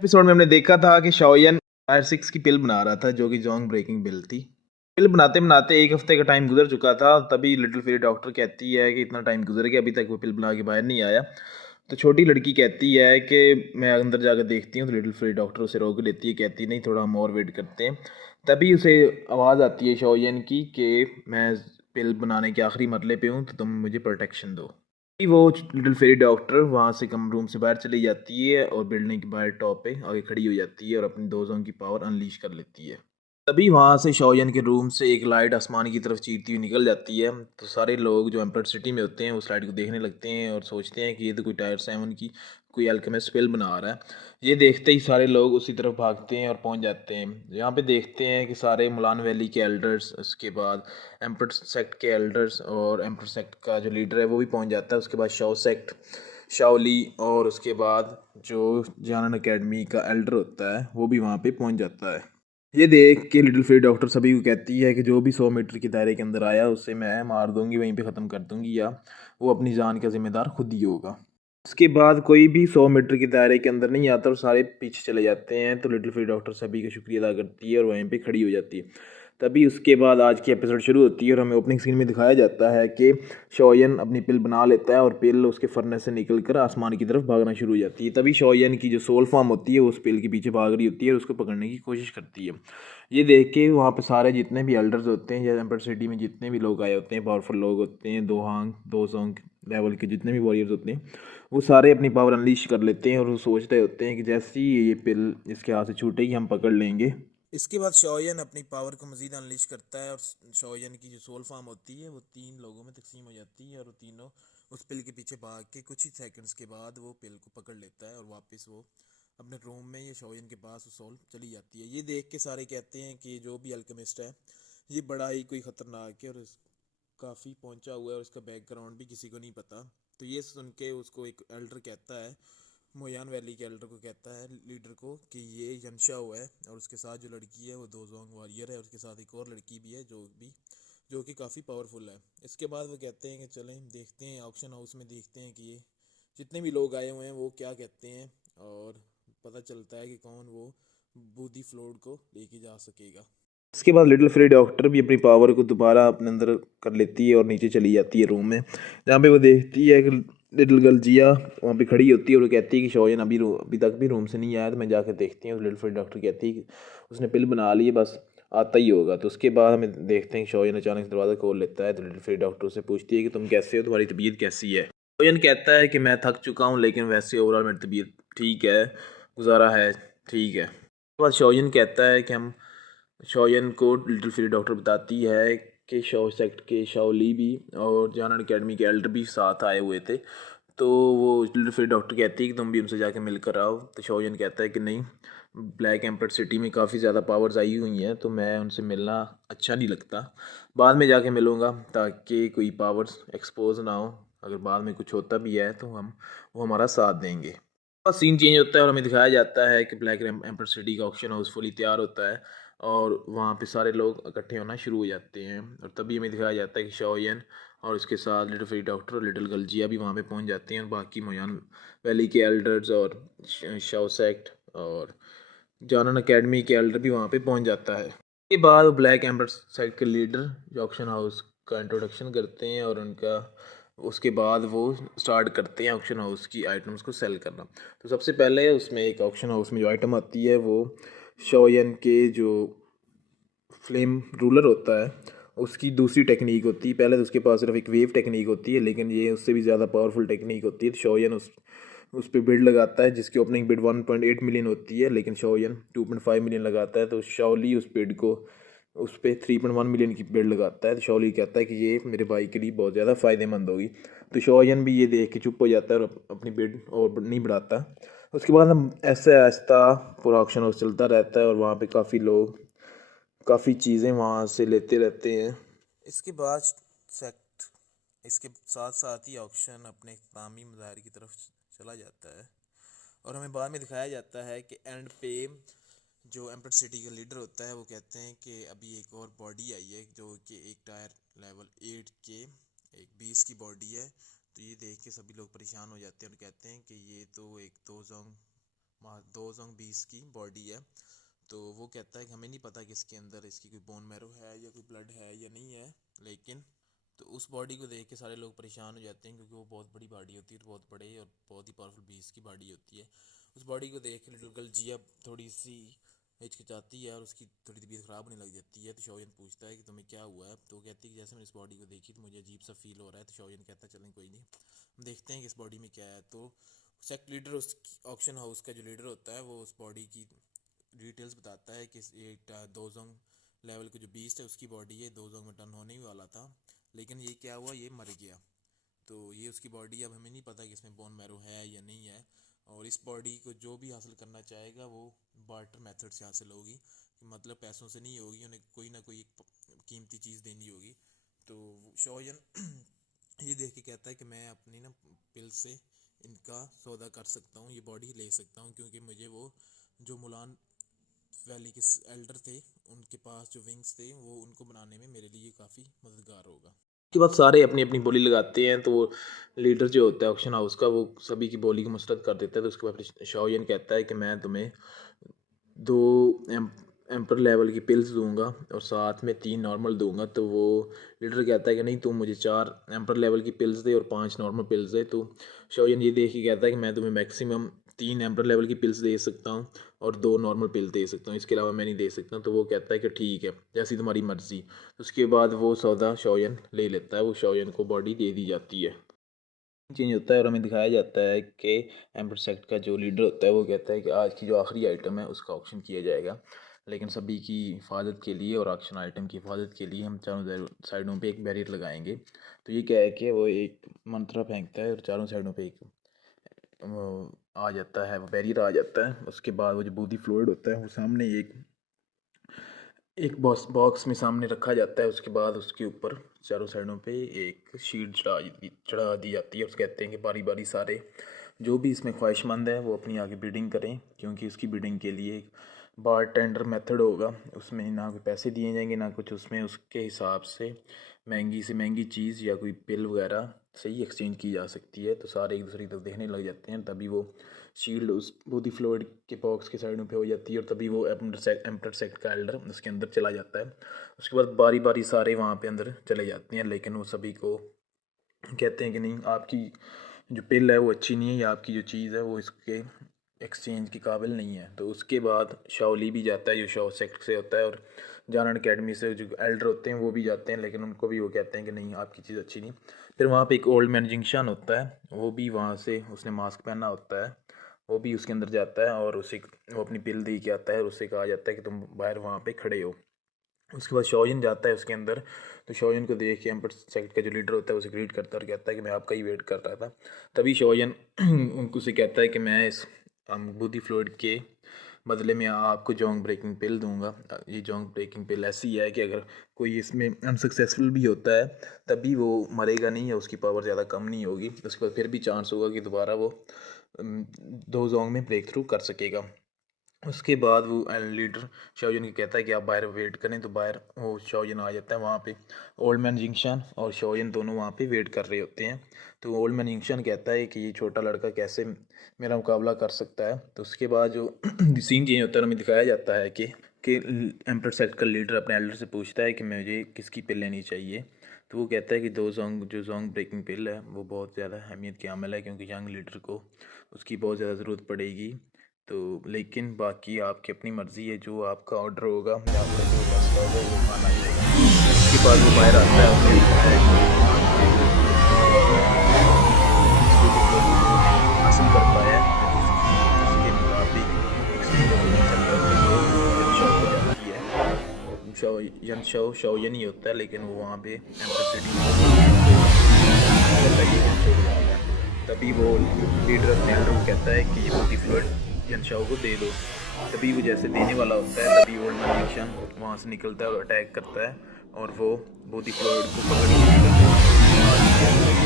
Episode में हमने देखा था कि शाओयन टायर 6 की पिल बना रहा था जो कि जोंग ब्रेकिंग पिल थी। पिल बनाते बनाते एक हफ्ते का टाइम गुजर चुका था। तभी लिटिल फेरी डॉक्टर कहती है कि इतना टाइम गुजर गया, अभी तक वो पिल बना के बाहर नहीं आया। तो छोटी लड़की कहती है कि मैं अंदर जाकर देखती हूँ। तो लिटिल फेरी डॉक्टर उसे रोक लेती है, कहती नहीं थोड़ा हम और वेट करते हैं। तभी उसे आवाज़ आती है शाओयन की कि मैं पिल बनाने के आखिरी मरले पे हूँ, तो तुम मुझे प्रोटेक्शन दो। वो लिटिल फेरी डॉक्टर वहाँ से कम रूम से बाहर चली जाती है और बिल्डिंग के बाहर टॉप पे आगे खड़ी हो जाती है और अपनी दोजों की पावर अनलीश कर लेती है। तभी वहाँ से शाओयन के रूम से एक लाइट आसमान की तरफ चीरती हुई निकल जाती है। तो सारे लोग जो एम्परर सिटी में होते हैं उस लाइट को देखने लगते हैं और सोचते हैं कि ये तो कोई टायर 7 की कोई अल्केमिस्ट स्पेल बना रहा है। ये देखते ही सारे लोग उसी तरफ भागते हैं और पहुंच जाते हैं। यहाँ पे देखते हैं कि सारे मुलान वैली के एल्डर्स, उसके बाद एम्पर सेक्ट के एल्डर्स और एम्पर सेक्ट का जो लीडर है वो भी पहुंच जाता है। उसके बाद शाओ सेक्ट, शाओली और उसके बाद जो जानन अकेडमी का एल्डर होता है वो भी वहाँ पे पहुंच जाता है। ये देख के लिटिल फेरी डॉक्टर सभी को कहती है कि जो भी 100 मीटर के दायरे के अंदर आया उसे मैं मार दूंगी, वहीं पे ख़त्म कर दूंगी, या वो अपनी जान का जिम्मेदार खुद ही होगा। उसके बाद कोई भी 100 मीटर के दायरे के अंदर नहीं आता और सारे पीछे चले जाते हैं। तो लिटिल फेरी डॉक्टर सभी का शुक्रिया अदा करती है और वहीं पे खड़ी हो जाती है। तभी उसके बाद आज की एपिसोड शुरू होती है और हमें ओपनिंग सीन में दिखाया जाता है कि शोयन अपनी पिल बना लेता है और पिल उसके फर्नेस से निकलकर आसमान की तरफ भागना शुरू हो जाती है। तभी शोयन की जो सोल फॉर्म होती है वो उस पिल के पीछे भाग रही होती है और उसको पकड़ने की कोशिश करती है। ये देख के वहाँ पे सारे जितने भी एल्डर्स होते हैं या एम्पर सिटी में जितने भी लोग आए होते हैं, पावरफुल लोग होते हैं, दो हांग दो जोंग लेवल के जितने भी वॉरियर्स होते हैं, वो सारे अपनी पावर अनलीश कर लेते हैं और वो सोच रहे होते हैं कि जैसे ही ये पिल इसके हाथ से छूटेगी हम पकड़ लेंगे। इसके बाद शोयन अपनी पावर को मजीद अनलीश करता है और शोयन की जो सोल फॉर्म होती है वो 3 लोगों में तकसीम हो जाती है और वो तीनों उस पिल के पीछे भाग के कुछ ही सेकंड्स के बाद वो पिल को पकड़ लेता है और वापस वो अपने रूम में ये शोयन के पास वो सोल चली जाती है। ये देख के सारे कहते हैं कि जो भी अल्केमिस्ट है ये बड़ा ही कोई ख़तरनाक है और काफ़ी पहुंचा हुआ है और उसका बैकग्राउंड भी किसी को नहीं पता। तो ये सुन के उसको एक एल्डर कहता है, मोयान वैली के एल्डर को कहता है लीडर को, कि ये यनशाओ है और उसके साथ जो लड़की है वो दो जोंग वॉरियर है और उसके साथ एक और लड़की भी है जो कि काफ़ी पावरफुल है। इसके बाद वो कहते हैं कि चलें देखते हैं ऑक्शन हाउस में, देखते हैं कि ये जितने भी लोग आए हुए हैं वो क्या कहते हैं और पता चलता है कि कौन वो बूदी फ्लोर को लेके जा सकेगा। इसके बाद लिटिल फ्री डॉक्टर भी अपनी पावर को दोबारा अपने अंदर कर लेती है और नीचे चली जाती है रूम में, जहाँ पे वो देखती है कि लिटिल गर्ल जिया वहाँ पे खड़ी होती है और वो कहती है कि शोयन अभी तक भी रूम से नहीं आया, तो मैं जाकर देखती हूँ। लिटिल फ्री डॉक्टर कहती है कि उसने पिल बना ली है, बस आता ही होगा। तो उसके बाद हमें देखते हैं कि शोयन अचानक से दरवाज़ा खोल लेता है। तो लिटिल फ्री डॉक्टर से पूछती है कि तुम कैसे हो, तुम्हारी तबीयत कैसी है। शोयन कहता है कि मैं थक चुका हूँ लेकिन वैसे ओवरऑल मेरी तबीयत ठीक है, गुजारा है, ठीक है। उसके बाद शोयन कहता है कि हम शोयन को लिटिल फेरी डॉक्टर बताती है कि शो सेक्ट के शाओली भी और जानन अकेडमी के एल्डर भी साथ आए हुए थे। तो वो लिटिल फेरी डॉक्टर कहती है कि तुम भी उनसे जाके मिलकर आओ। तो शोयन कहता है कि नहीं, ब्लैक एम्पर सिटी में काफ़ी ज़्यादा पावर्स आई हुई हैं तो मैं उनसे मिलना अच्छा नहीं लगता, बाद में जाके मिलूँगा ताकि कोई पावर्स एक्सपोज ना हो। अगर बाद में कुछ होता भी है तो वो हमारा साथ देंगे। बस सीन चेंज होता है और हमें दिखाया जाता है कि ब्लैक एम्पर सिटी का ऑक्शन हाउस फुली तैयार होता है और वहाँ पे सारे लोग इकट्ठे होना शुरू हो जाते हैं। और तभी हमें दिखाया जाता है कि शोयन और उसके साथ लिटिल फेरी डॉक्टर और लिटिल गलजिया भी वहाँ पे पहुँच जाते हैं और बाकी मोयान वैली के एल्डर्स और शाओ सेक्ट और जानन अकेडमी के एल्डर भी वहाँ पे पहुँच जाता है। इसके बाद वो ब्लैक एम्बर सेक्ट के लीडर जो ऑक्शन हाउस का इंट्रोडक्शन करते हैं और उनका उसके बाद वो स्टार्ट करते हैं ऑक्शन हाउस की आइटम्स को सेल करना। तो सबसे पहले उसमें एक ऑक्शन हाउस में जो आइटम आती है वो शोयन के जो फ्लेम रूलर होता है उसकी दूसरी टेक्निक होती है। पहले तो उसके पास सिर्फ एक वेव टेक्निक होती है लेकिन ये उससे भी ज़्यादा पावरफुल टेक्निक होती है। तो शोयन उस पर बिड लगाता है जिसकी ओपनिंग बिड 1.8 मिलियन होती है लेकिन शोयन 2.5 मिलियन लगाता है। तो शाओली उस बिड को उस पर 3.1 मिलियन की बिड लगाता है। तो शाओली कहता है कि ये मेरे भाई के लिए बहुत ज़्यादा फ़ायदेमंद होगी। तो शोयन भी ये देख के चुप हो जाता है और अपनी बिड और नहीं बढ़ाता। उसके बाद हम ऐसे आहिस्ता पूरा ऑक्शन हाउस चलता रहता है और वहाँ पे काफ़ी लोग काफ़ी चीज़ें वहाँ से लेते रहते हैं। इसके बाद सेक्ट इसके साथ साथ ही ऑक्शन अपने इख्तितामी मज़ाहिर की तरफ चला जाता है और हमें बाद में दिखाया जाता है कि एंड पे जो एम्पर सिटी का लीडर होता है वो कहते हैं कि अभी एक और बॉडी आई है जो कि एक टायर लेवल 8 के एक 20 की बॉडी है। तो ये देख के सभी लोग परेशान हो जाते हैं और कहते हैं कि ये तो एक दो जोंग दो जोंग बीस की बॉडी है। तो वो कहता है कि हमें नहीं पता कि इसके अंदर इसकी कोई बोन मैरो है या कोई ब्लड है या नहीं है, लेकिन तो उस बॉडी को देख के सारे लोग परेशान हो जाते हैं क्योंकि वो बहुत बड़ी बॉडी होती है, बहुत बड़े और बहुत ही पावरफुल बीस की बॉडी होती है। उस बॉडी को देख के लिटिल गर्ल जिया थोड़ी सी हिचकिचाती है और उसकी थोड़ी तबीयत ख़राब होने लग जाती है। तो शौयन पूछता है कि तुम्हें क्या हुआ है, तो वो कहती है कि जैसे मैंने इस बॉडी को देखी तो मुझे अजीब सा फील हो रहा है। तो शौयन कहता है चलें कोई नहीं, हम देखते हैं कि इस बॉडी में क्या है। तो सेक्ट लीडर, उस ऑक्शन हाउस का जो लीडर होता है, वो उस बॉडी की डिटेल्स बताता है कि ये दोजोंग लेवल का जो बीस्ट है उसकी बॉडी है, दोजोंग में टर्न होने ही वाला था, लेकिन ये क्या हुआ, ये मर गया। तो ये उसकी बॉडी, अब हमें नहीं पता कि इसमें बोन मैरो है या नहीं है। और इस बॉडी को जो भी हासिल करना चाहेगा वो बार्टर मेथड से हासिल होगी, कि मतलब पैसों से नहीं होगी, उन्हें कोई ना कोई एक कीमती चीज़ देनी होगी। तो शौयन ये देख के कहता है कि मैं अपनी ना पिल से इनका सौदा कर सकता हूँ, ये बॉडी ले सकता हूँ, क्योंकि मुझे वो जो मुलान वैली के एल्डर थे उनके पास जो विंग्स थे वो उनको बनाने में मेरे लिए काफ़ी मददगार होगा। उसके बाद सारे अपनी अपनी बोली लगाते हैं, तो वो लीडर जो होता है ऑक्शन हाउस का, वो सभी की बोली को मुस्तरद कर देता है। तो उसके बाद शौयन कहता है कि मैं तुम्हें दो एम्पर लेवल की पिल्स दूंगा और साथ में 3 नॉर्मल दूंगा। तो वो लीडर कहता है कि नहीं, तुम मुझे 4 एम्पर लेवल की पिल्स दे और 5 नॉर्मल पिल्स दे। तो शौयन ये देख के कहता है कि मैं तुम्हें मैक्सिमम 3 एम्पर लेवल की पिल्स दे सकता हूँ और 2 नॉर्मल पिल दे सकता हूँ, इसके अलावा मैं नहीं दे सकता। तो वो कहता है कि ठीक है, जैसी तुम्हारी मर्ज़ी। उसके बाद वो सौदा शौयन ले लेता है, वो शौयन को बॉडी दे दी जाती है। चेंज होता है और हमें दिखाया जाता है कि एम्पर सेक्ट का जो लीडर होता है वो कहता है कि आज की जो आखिरी आइटम है उसका ऑक्शन किया जाएगा, लेकिन सभी की हिफाजत के लिए और ऑक्शन आइटम की हिफाजत के लिए हम चारों साइडों पे एक बैरियर लगाएंगे। तो ये क्या है कि वो एक मंत्रा फेंकता है और चारों साइडों पे एक वो आ जाता है, वो बैरियर आ जाता है। उसके बाद वो जो बूदी फ्लूइड होता है वो सामने एक बॉक्स में सामने रखा जाता है। उसके बाद उसके ऊपर चारों साइडों पे एक शीट चढ़ा दी जाती है। उसके कहते हैं कि बारी बारी सारे जो भी इसमें ख्वाहिशमंद है वो अपनी आगे बिडिंग करें, क्योंकि उसकी बिडिंग के लिए एक बार टेंडर मेथड होगा, उसमें ना कोई पैसे दिए जाएंगे ना कुछ, उसमें उसके हिसाब से महंगी से महंगी चीज़ या कोई पिल वगैरह सही एक्सचेंज की जा सकती है। तो सारे एक दूसरे की तरफ देखने लग जाते हैं, तभी वो शील्ड उस बूदी फ्लूइड के बॉक्स के साइडों पे हो जाती है और तभी वो एम्पर सेक्ट का एल्डर उसके अंदर चला जाता है। उसके बाद बारी बारी सारे वहाँ पे अंदर चले जाते हैं, लेकिन वो सभी को कहते हैं कि नहीं, आपकी जो पिल है वो अच्छी नहीं है या आपकी जो चीज़ है वो इसके एक्सचेंज के काबिल नहीं है। तो उसके बाद शाओली भी जाता है जो शाओ सेक्ट से होता है, और जानन अकेडमी से जो एल्डर होते हैं वो भी जाते हैं, लेकिन उनको भी वो कहते हैं कि नहीं, आपकी चीज़ अच्छी नहीं। फिर वहाँ पे एक ओल्ड मैन जिंगशान होता है, वो भी वहाँ से, उसने मास्क पहना होता है, वो भी उसके अंदर जाता है और उसे वो अपनी पिल दे के आता है और उससे कहा जाता है कि तुम बाहर वहाँ पे खड़े हो। उसके बाद शौयन जाता है उसके अंदर, तो शौयन को देख के एम्पर सेक्ट का जो लीडर होता है उसे ग्रीट करता है और कहता है कि मैं आपका ही वेट कर रहा था। तभी शौयन उनको से कहता है कि मैं इस बूदी फ्लूइड के बदले में आपको जोंग ब्रेकिंग पिल दूंगा। ये जोंग ब्रेकिंग पिल ऐसी है कि अगर कोई इसमें अनसक्सेसफुल भी होता है तभी वो मरेगा नहीं या उसकी पावर ज़्यादा कम नहीं होगी, उसके बाद फिर भी चांस होगा कि दोबारा वो 2 जोंग में ब्रेक थ्रू कर सकेगा। उसके बाद वो लीडर शाओयन को कहता है कि आप बाहर वेट करें, तो बाहर वो शाओयन आ जाता है। वहाँ पे ओल्ड मैन जिंगशान और शाओयन दोनों वहाँ पे वेट कर रहे होते हैं। तो ओल्ड मैन जिंगशान कहता है कि ये छोटा लड़का कैसे मेरा मुकाबला कर सकता है। तो उसके बाद जो सीन चेंज होता है, हमें दिखाया जाता है कि एम्पर सेक्ट का लीडर अपने एल्डर से पूछता है कि मुझे किसकी पिल लेनी चाहिए। तो वो कहता है कि जो जोंग ब्रेकिंग पिल है वो बहुत ज़्यादा अहमियत की हामिल है, क्योंकि यंग लीडर को उसकी बहुत ज़्यादा ज़रूरत पड़ेगी। तो लेकिन बाकी आपकी अपनी मर्ज़ी है, जो आपका ऑर्डर होगा या आपका जो फैसला होगा वो माना जाएगा। उसके बाद वो बाहर आता है और हासिल कर पाया है, उसके मुताबिक शाओयन ही होता है, लेकिन वो वहाँ पे तभी वो लीडर अपने एल्डर को कहता है कि ये बूदी फ्लूइड यनशाओ को दे दो। तभी वो जैसे देने वाला होता है तभी ओल्ड मैन जिंगशान वहाँ से निकलता है और अटैक करता है और वो बूदी फ्लूइड को पकड़ के